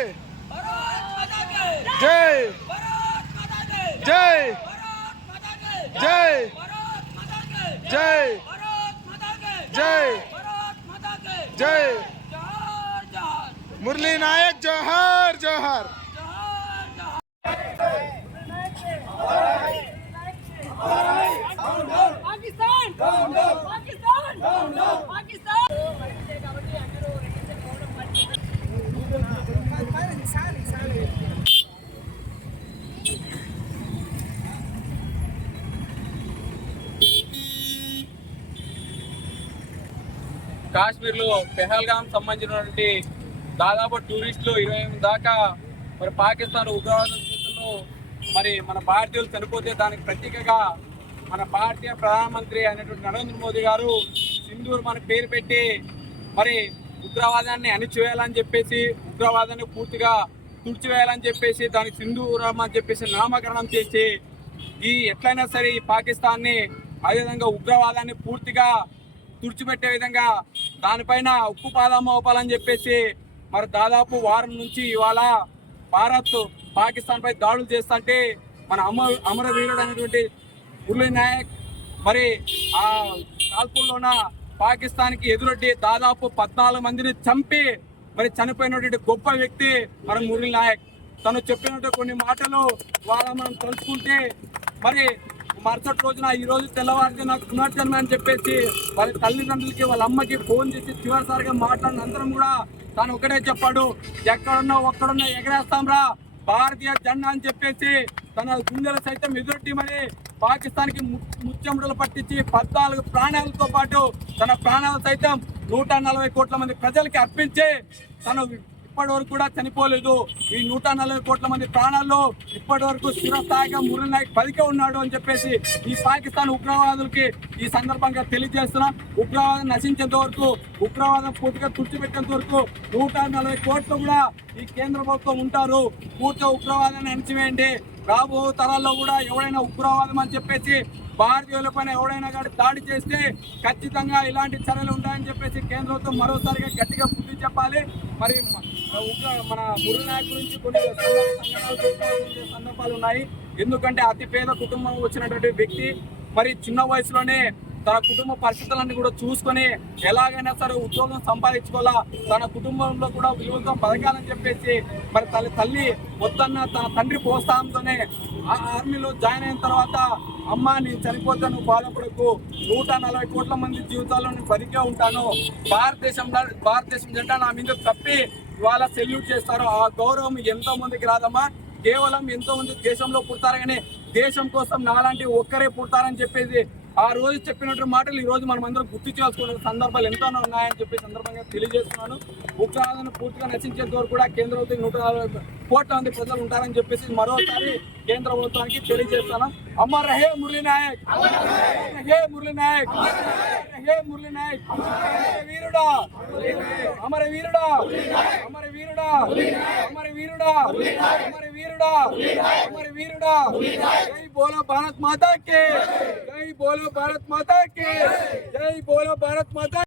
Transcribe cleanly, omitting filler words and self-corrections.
जय जय जय जय जय जय मुरली नायक जोहर जोहर। पाकिस्तान पाकिस्तान पाकिस्तान కాశ్మీర్లో పెహల్గాం సంబంధించినటువంటి దాదాపు టూరిస్టులు 28 దాకా మరి పాకిస్తాన్ ఉగ్రవాద చేతుల్లో మరి మన భారతీయులు చనిపోతే దానికి ప్రతీకగా మన భారతీయ ప్రధానమంత్రి అయినటువంటి నరేంద్ర మోదీ గారు సింధూర్ మన పేరు పెట్టి మరి ఉగ్రవాదాన్ని అణిచివేయాలని చెప్పేసి, ఉగ్రవాదాన్ని పూర్తిగా తుడిచివేయాలని చెప్పేసి దానికి సింధూరం అని చెప్పేసి నామకరణం చేసి ఈ ఎట్లయినా సరే ఈ పాకిస్తాన్ని అదేవిధంగా ఉగ్రవాదాన్ని పూర్తిగా తుడిచిపెట్టే విధంగా దానిపైన ఉక్కుపాదం మోపాలని చెప్పేసి మరి దాదాపు వారం నుంచి ఇవాళ భారత్ పాకిస్తాన్ పై దాడులు చేస్తుంటే మన అమరవీరుడు అనేటువంటి మురళీ నాయక్ మరి ఆ కాల్పుల్లోన పాకిస్తాన్కి ఎదురొడ్డి దాదాపు 14 మందిని చంపి మరి చనిపోయినటువంటి గొప్ప వ్యక్తి మన మురళీ నాయక్. తను చెప్పినట్టు కొన్ని మాటలు వాళ్ళ మనం తెలుసుకుంటే మరి మరుసటి రోజున ఈ రోజు తెల్లవారితే నాకు పునర్జన్మ అని చెప్పేసి వాళ్ళ తల్లిదండ్రులకి వాళ్ళ అమ్మకి ఫోన్ చేసి చివరిసారిగా మాట్లాడిన అందరం కూడా తాను ఒకటే చెప్పాడు, ఎక్కడున్నా ఒక్కడున్నా ఎగరేస్తాం రా భారతీయ జెండా అని చెప్పేసి తన గుండెలు సైతం ఎదురొట్టి మరి పాకిస్తాన్కి ముచ్చెముడలు పట్టించి 14 ప్రాణాలతో పాటు తన ప్రాణాలు సైతం 140 కోట్ల మంది ప్రజలకి అర్పించి తను ఇప్పటి వరకు కూడా చనిపోలేదు. ఈ 140 కోట్ల మంది ప్రాణాల్లో ఇప్పటి వరకు స్థిరస్థాయిగా మురళీ నాయక్ బతికే ఉన్నాడు అని చెప్పేసి ఈ పాకిస్తాన్ ఉగ్రవాదులకి ఈ సందర్భంగా తెలియజేస్తున్నాం. ఉగ్రవాదం నశించేంత వరకు, ఉగ్రవాదం పూర్తిగా తుడిచిపెట్టేంత వరకు 140 కోట్లు కూడా ఈ కేంద్ర ప్రభుత్వం ఉంటారు. పూర్తిగా ఉగ్రవాదాన్ని అణిచివేయండి. రాబో తరాల్లో కూడా ఎవడైనా ఉగ్రవాదం అని చెప్పేసి భారతీయుల పైన ఎవడైనా కానీ దాడి చేస్తే ఖచ్చితంగా ఇలాంటి చర్యలు ఉంటాయని చెప్పేసి కేంద్ర ప్రభుత్వం మరోసారిగా గట్టిగా బుద్ధి చెప్పాలి. మరి మన మురళీ నాయక్ గురించి కొన్ని సందర్భాలు ఉన్నాయి. ఎందుకంటే అతి పేద కుటుంబం వచ్చినటువంటి వ్యక్తి మరి చిన్న వయసులోనే తన కుటుంబ పరిస్థితులన్నీ కూడా చూసుకొని ఎలాగైనా సరే ఉద్యోగం సంపాదించుకోవాలా, తన కుటుంబంలో కూడా విలువలతో బతకాలని చెప్పేసి మరి తల్లి వద్దన్న తన తండ్రి ప్రోత్సాహంతోనే ఆర్మీలో జాయిన్ అయిన తర్వాత అమ్మ నేను చనిపోతాను బాధపడకు, 140 కోట్ల మంది జీవితాల్లో నేను బతికే ఉంటాను, భారతదేశం జెండా నా మీద కప్పి ఇవాళ సెల్యూట్ చేస్తారు. ఆ గౌరవం ఎంతో మందికి రాదమ్మా. కేవలం ఎంతో మంది దేశంలో పుడతారు కానీ దేశం కోసం నాలాంటి ఒక్కరే పుడతారని చెప్పేసి ఆ రోజు చెప్పినట్టు మాటలు ఈ రోజు మనం అందరం గుర్తు చేసుకునే సందర్భాలు ఎంతో ఉన్నాయని చెప్పి సందర్భంగా తెలియజేస్తున్నాను. ఉగ్రవాదాన్ని పూర్తిగా నశించేంత వరకు కూడా కేంద్ర ప్రభుత్వం 140 కోట్ల మంది ప్రజలు ఉంటారని చెప్పేసి మరోసారి కేంద్ర ప్రభుత్వానికి తెలియజేస్తాను. అమర్ రహే మురళీ నాయక్, రహే మురళీ నాయక్, రహే మురళీ నాయక్, వీరుడా అమర వీరుడా, అమర వీరుడా, అమర వీరుడా, అమర వీరుడా, అమర వీరుడా. జై బోలో భారత్ మాతా కే, జై బోలో భారత్ మాతా కే, జై బోలో భారత్ మాతా.